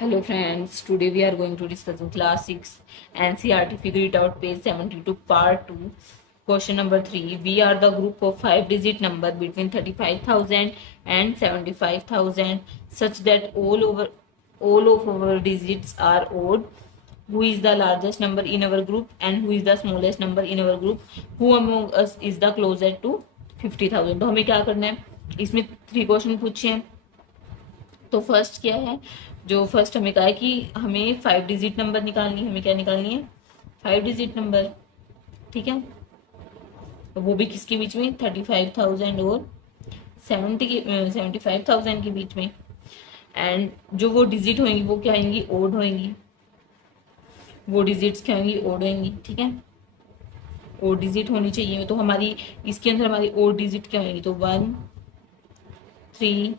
Hello friends, today we are going to discuss in class 6 NCERT figure it out page 72 part 2 question number 3. We are the group of 5 digit number between 35,000 and 75,000 such that all of our digits are odd. Who is the largest number in our group and who is the smallest number in our group? Who among us is the closest to 50,000? तो हमें क्या करना है, इसमें 3 question पूछे हैं। तो first क्या है, जो फर्स्ट हमें कहा है कि हमें 5 डिजिट नंबर निकालनी है। हमें क्या निकालनी है? 5 डिजिट नंबर। ठीक है, तो वो भी किसके बीच में? 35,000 और 75,000 के बीच में। एंड जो वो डिजिट होंगी वो क्या होंगी? ओड होंगी। वो डिजिट्स क्या होंगी? ओड होंगी। ठीक है, ओड डिजिट होनी चाहिए। तो हमारी इसके अंदर हमारी ओड डिजिट क्या होंगी? तो 1 3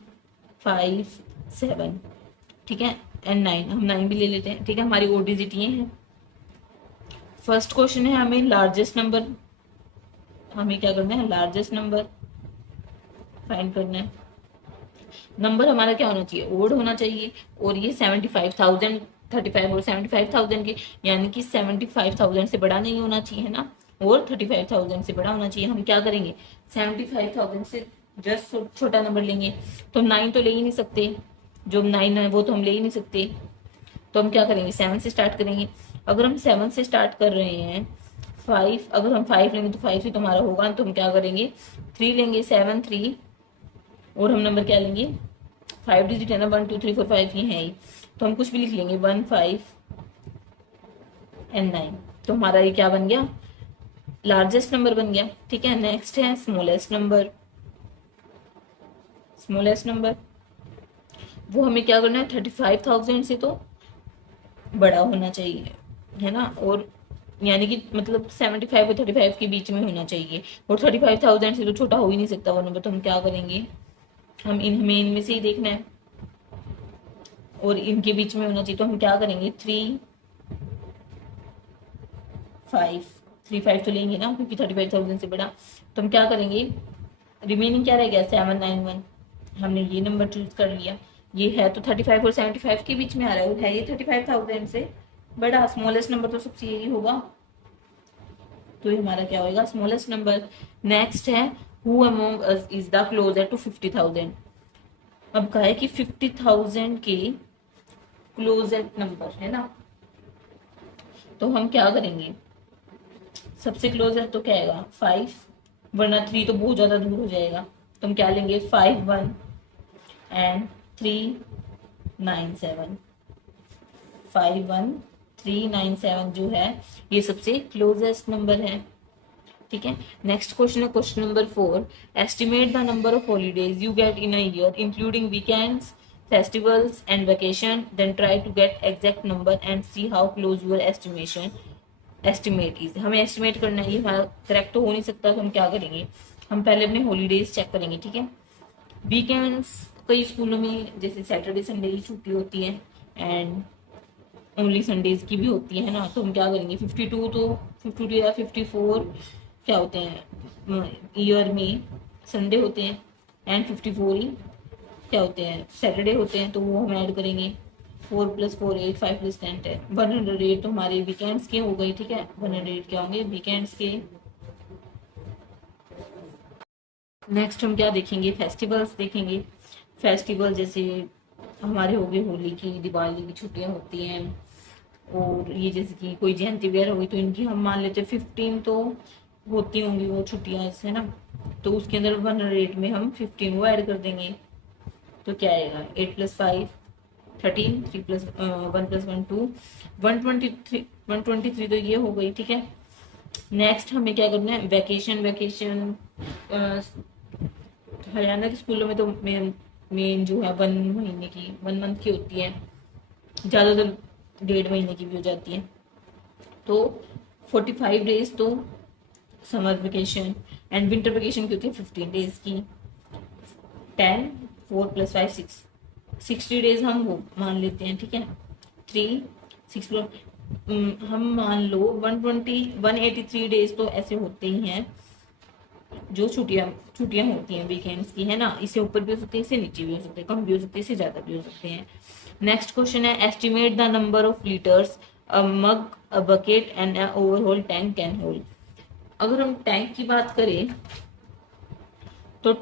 5 7। ठीक है, एंड 9, हम 9 भी ले लेते हैं। ठीक है, हमारी ओड डिजिट ये है। फर्स्ट क्वेश्चन है हमें लार्जेस्ट नंबर, हमें क्या करना है? लार्जेस्ट नंबर फाइंड करना है। नंबर हमारा क्या होना चाहिए? ओड होना चाहिए। और ये 75,000, 35 और 75,000 के, यानी कि 75,000 से बड़ा नहीं होना चाहिए, है ना, और 35,000 से बड़ा होना चाहिए। हम क्या करेंगे? 75,000 से जस्ट छोटा नंबर लेंगे। तो हम 9 तो ले ही नहीं सकते, जो 9 है वो तो हम ले ही नहीं सकते। तो हम क्या करेंगे? 7 से स्टार्ट करेंगे। अगर हम 7 से स्टार्ट कर रहे हैं, 5, अगर हम 5 लेंगे तो 5 से तो हमारा होगा, तो हम क्या करेंगे? 3 लेंगे, 7 3, और हम नंबर क्या लेंगे? 5 डिजिट है ना, 1 2 3 4 5 ये है ही, तो हम कुछ भी लिख लेंगे, 1 5 एंड 9। तो हमारा ये क्या बन गया? लार्जेस्ट नंबर बन गया। ठीक है, नेक्स्ट है स्मॉलेस्ट नंबर। स्मॉलेस्ट नंबर वो हमें क्या करना है? 35,000 से तो बड़ा होना चाहिए, है ना, और यानी कि मतलब 75 और 35 के बीच में होना चाहिए, और 35,000 से तो छोटा हो ही नहीं सकता वो नंबर। तो हम क्या करेंगे? हमें इनमें से ही देखना है और इनके बीच में होना चाहिए। तो हम क्या करेंगे? 3 5, 3 5 तो लेंगे ना, क्योंकि 35,000 से बड़ा। तो हम क्या करेंगे? रिमेनिंग क्या रह गया? 7 9 1। हमने ये नंबर चूज कर लिया। ये है तो 35 और 75 के बीच में आ रहा है ये 35,000 से बड़ा। स्मॉलेस्ट नंबर तो सबसे यही होगा, तो ये हमारा क्या होगा? Smallest number. नेक्स्ट है who among us is the closer to 50,000। अब कहा है कि 50,000 के क्लोजेस्ट नंबर, है ना, तो हम क्या करेंगे? सबसे क्लोजर तो क्या आएगा? 5, वरना 3 तो बहुत ज्यादा दूर हो जाएगा। तो हम क्या लेंगे? 5 1 एंड 3 9 7। 5 1 3 9 7 जो है ये सबसे क्लोजेस्ट नंबर है। ठीक है, नेक्स्ट क्वेश्चन है question number 4। Estimate the number of holidays you get in a year including weekends, festivals and vacation, then try to get exact number and see how close your estimation estimate is. हमें estimate करना है, ये हमारा correct तो हो नहीं सकता, तो हम क्या करेंगे? हम पहले अपने हॉलीडेज चेक करेंगे। ठीक है, वीकेंड्स कई स्कूलों में जैसे सैटरडे संडे की छुट्टी होती है, एंड ओनली संडेज की भी होती है ना। तो हम क्या करेंगे? 52 तो 52 या 54 क्या होते हैं? ईयर में संडे होते हैं, एंड 54 ही क्या होते हैं? सैटरडे होते हैं। तो वो हम ऐड करेंगे। 4 + 4 8, 5 + 10 10, 108 तो हमारे वीकेंड्स के हो गई। ठीक है, 108 क्या होंगे? वीकेंड्स के। नेक्स्ट हम क्या देखेंगे? फेस्टिवल्स देखेंगे। फेस्टिवल जैसे हमारे हो गए होली की, दिवाली की छुट्टियां होती हैं, और ये जैसे कि कोई जयंती वगैरह होगी तो इनकी हम मान लेते हैं 15 तो होती होंगी वो छुट्टियां, है ना। तो उसके अंदर 108 में हम 15 वो ऐड कर देंगे। तो क्या आएगा? 8 + 5 13, 3 + 1 + 1 2, 123 123 तो ये हो गई। ठीक है, नेक्स्ट हमें क्या करना है? वेकेशन। वेकेशन हरियाणा के स्कूलों में तो मेन जो है 1 महीने की, 1 मंथ की होती है, ज़्यादातर 1.5 महीने की भी हो जाती है। तो 45 डेज तो summer vacation, and winter vacation की होती है 15 डेज की। 10 4 + 5 6, 60 डेज हम वो मान लेते हैं। ठीक है, 3 6 हम मान लो 120 183 डेज तो ऐसे होते ही हैं जो छुट्टियां छुट्टियां होती हैं वीकेंड्स की, है ना। इससे ऊपर भी हो सकते हैं, इससे नीचे भी हो सकते हैं, कम भी हो सकते हैं, इससे ज़्यादा भी हो सकते हैं। नेक्स्ट क्वेश्चन है estimate the number of litres a mug a bucket and a overall tank can hold. अगर हम टैंक की बात करें तो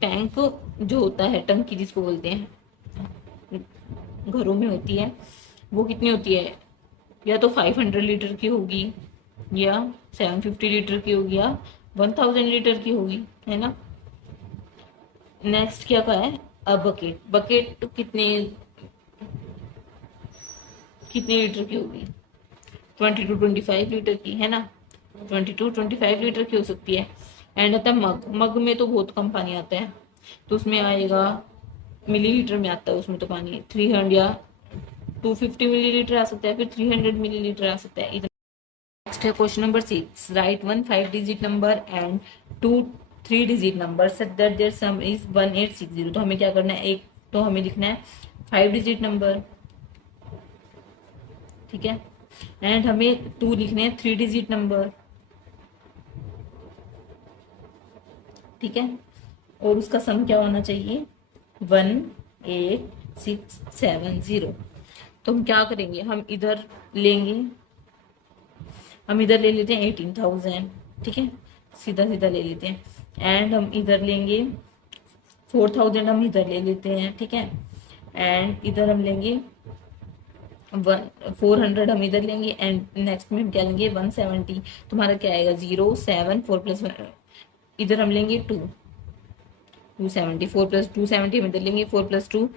टैंक जो होता है, टंकी जिसको बोलते हैं, घरों में होती है, वो कितनी होती है? या तो 500 लीटर की होगी, या 750 लीटर की होगी, या 1000 लीटर की होगी, है ना। नेक्स्ट क्या कहा है? अब बकेट, बकेट कितने कितने लीटर की होगी? 20 to 25 लीटर की, है ना। 20 to 25 लीटर की हो सकती है। एंड आता है मग, मग में तो बहुत कम पानी आता है, तो उसमें आएगा, मिलीलीटर में आता है उसमें तो पानी 300 या 250 मिलीलीटर आ सकता है, फिर 300 मिलीलीटर आ सकता है। नेक्स्ट है question number 6, write one 5 digit number and two 3 digit number such that their sum is 1860। तो हमें क्या करना है? एक तो हमें लिखना है 5 डिजिट नंबर, ठीक है, एंड हमें 2 लिखने हैं 3 डिजिट नंबर, ठीक है, और उसका सम क्या होना चाहिए? 18670। तो हम क्या करेंगे? हम इधर ले लेते हैं 18,000, ठीक है, सीधा सीधा ले लेते हैं। एंड हम इधर लेंगे 4000, हम इधर ले लेते हैं, ठीक है, एंड इधर हम लेंगे 400, हम इधर लेंगे, एंड नेक्स्ट में हम क्या लेंगे? 170। तुम्हारा क्या आएगा? 074 प्लस, इधर हम लेंगे 270, 4 प्लस 270 हम इधर लेंगे, 4 प्लस 2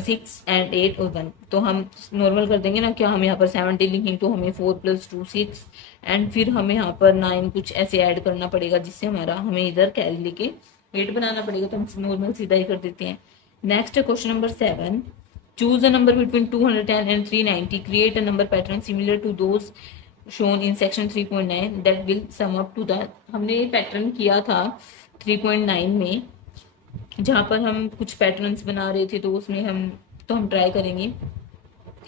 6 एंड 8 और 1। तो हम नॉर्मल कर देंगे ना, क्या हम यहाँ पर 70 लिखेंगे तो हमें 4 प्लस 2 6, एंड फिर हमें यहाँ पर 9 कुछ ऐसे ऐड करना पड़ेगा, जिससे हमें इधर कैरी लेके 8 बनाना पड़ेगा। तो हम नॉर्मल सीधा ही कर देते हैं। नेक्स्ट है question number 7, choose a number between 210 and 390, create a number pattern similar to those shown in section 3.9 that will sum up to the. हमने ये पैटर्न किया था 3.9 में, जहाँ पर हम कुछ पैटर्न्स बना रहे थे, तो उसमें हम ट्राई करेंगे।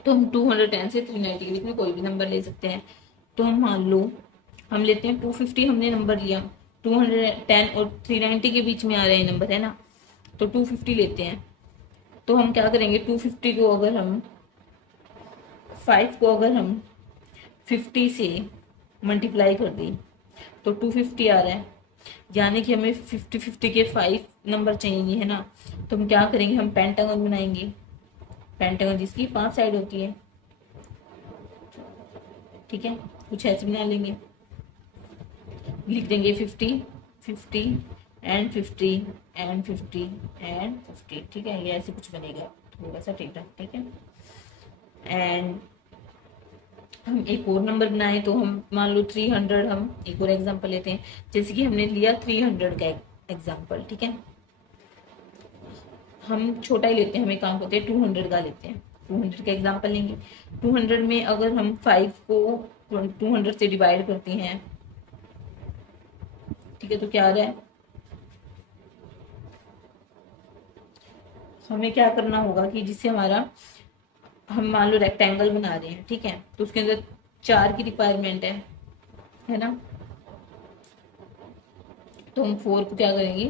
तो हम 210 से 390 के बीच में कोई भी नंबर ले सकते हैं। तो हम मान लो हम लेते हैं 250, हमने नंबर लिया, 210 और 390 के बीच में आ रहे हैं नंबर, है ना, तो 250 लेते हैं। तो हम क्या करेंगे? 250 को अगर हम 5 को अगर हम 50 से मल्टीप्लाई कर दें तो 250 आ रहा है, यानी कि हमें 50 के 5 नंबर चाहिए, है ना। तो हम क्या करेंगे? हम पेंटागन बनाएंगे, पेंटागन जिसकी 5 साइड होती है, ठीक है, कुछ ऐसे बना लेंगे, लिख देंगे 50 50 एंड 50 एंड 50 एंड 50, ठीक है, ये ऐसे कुछ बनेगा थोड़ा सा, ठीक ठाक, ठीक है। एंड हम एक और नंबर बनाए, तो हम मान लो 300, हम एक और एग्जांपल लेते हैं, जैसे कि हमने लिया 300 का एग्जांपल, ठीक है। हम छोटा ही लेते हैं, हमें काम होते हैं 200 का लेते हैं, 200 का एग्जांपल लेंगे। 200 में अगर हम 5 को 200 से डिवाइड करते हैं, ठीक है, तो क्या आ रहा है? हमें क्या करना होगा कि जिससे हम मान लो रेक्टेंगल बना रहे हैं, ठीक है, तो उसके अंदर 4 की रिक्वायरमेंट है ना। तो हम 4 को क्या करेंगे?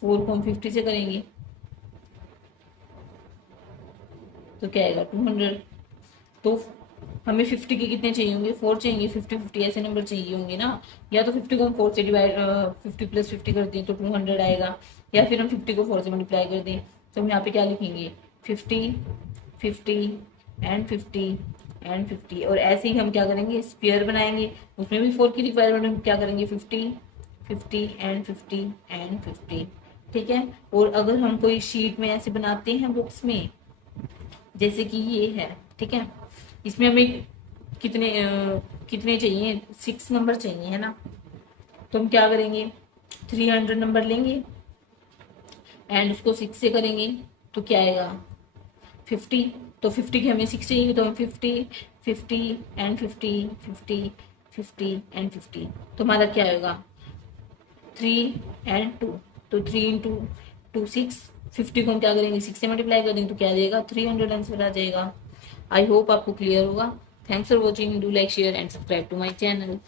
4 को हम 50 से करेंगे, तो क्या आएगा? 200। तो हमें 50 के कितने चाहिए होंगे? 4 चाहिए, 50 ऐसे नंबर चाहिए होंगे ना। या तो 50 को हम 4 से डिवाइड 50 प्लस 50 कर दें तो 200 आएगा, या फिर हम 50 को 4 से मल्टीप्लाई कर दें, तो हम यहाँ पे क्या लिखेंगे? 50 50 एंड 50 एंड 50। और ऐसे ही हम क्या करेंगे? स्क्वायर बनाएंगे, उसमें भी 4 की रिक्वायरमेंट, हम क्या करेंगे? 50 50 एंड 50 एंड 50, ठीक है। और अगर हम कोई शीट में ऐसे बनाते हैं बुक्स में, जैसे कि ये है, ठीक है, इसमें हमें कितने चाहिए? 6 नंबर चाहिए, है ना। तो हम क्या करेंगे? 300 नंबर लेंगे एंड उसको 6 से करेंगे, तो क्या आएगा? 50। तो 50 के हमें 6 चाहिए, तो हम 50 50 एंड 50 50 50 एंड 50, तो हमारा क्या आएगा? 3 एंड 2। तो 3 इंटू 2 6, 50 को हम क्या करेंगे? 6 से मल्टीप्लाई कर देंगे, तो क्या आ जाएगा? 300 आंसर आ जाएगा। आई होप आपको क्लियर होगा। Thanks for watching, do like share and subscribe to my channel.